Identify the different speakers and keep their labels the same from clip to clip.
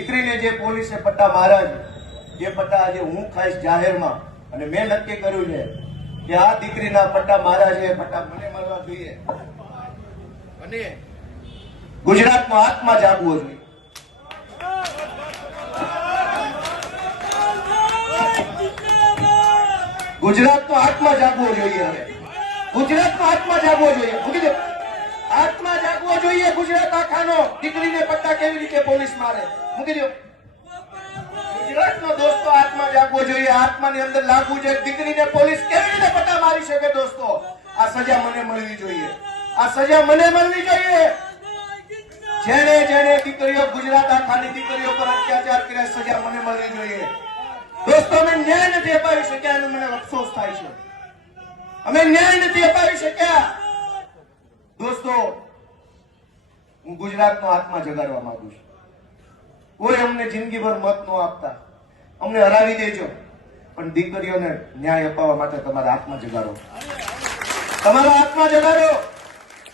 Speaker 1: દીકરીને જે પોલીસે પટ્ટા માર્યા છે, એ પટ્ટા આજે હું ખાઈશ જાહેરમાં. અને મેં નક્કી કર્યું છે કે આ દીકરીના પટ્ટા માર્યા છે, એ પટ્ટા મને મળવા જોઈએ. અને ગુજરાતનો આત્મા જાગવો જોઈએ. ગુજરાતનો આત્મા જાગવો જોઈએ હવે. ગુજરાતનો આત્મા જાગવો જોઈએ. મૂકી જાગવો ગુજરાત આખાનો દીકરીને પટ્ટા કેવી રીતે પોલીસ મારે? મૂકી દો. ગુજરાતનો દોસ્તો આત્મા જાગવો જોઈએ. આત્માની અંદર લાગવું જોઈએ દીકરીને પોલીસ કેવી રીતે પટ્ટા મારી શકે દોસ્તો? આ સજા મને મળવી જોઈએ. આ સજા મને મળવી જોઈએ. જેને જેને દીકરીઓ ગુજરાત આખાની દીકરીઓ પર અત્યાચાર કર્યા, સજા મને મળવી જોઈએ. દોસ્તો, અમે ન્યાય નથી અપાવી શક્યા એનો મને અફસોસ થાય છે. અમે ન્યાય નથી અપાવી શક્યા. દોસ્તો હું ગુજરાતનો આત્મા જગાડવા માંગુ છું. કોઈ અમને જિંદગીભર મત ન આપતા. અમને હરાવી દેજો. પણ દીકરીઓને ન્યાય અપાવવા માટે તમારા આત્મા જગાડો. તમારો આત્મા જગાડો.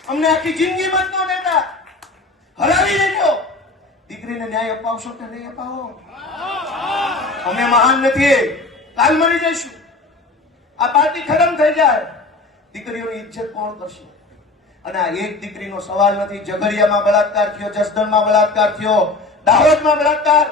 Speaker 1: અમને આખી જિંદગી મત ન દેતા. હરાવી દેજો. દીકરીને ન્યાય અપાવશો કે નહીં અપાવો? અમે મહાન નથી. કાલ મરી જઈશું. આ પાર્ટી ખતમ થઈ જાય. દીકરીઓની ઇજ્જત કોણ કરશે? અને આ એક દીકરીનો સવાલ નથી. ઝઘડિયામાં બળાત્કાર થયો જસદણમાં બળાત્કાર થયો દાહોદમાં બળાત્કાર.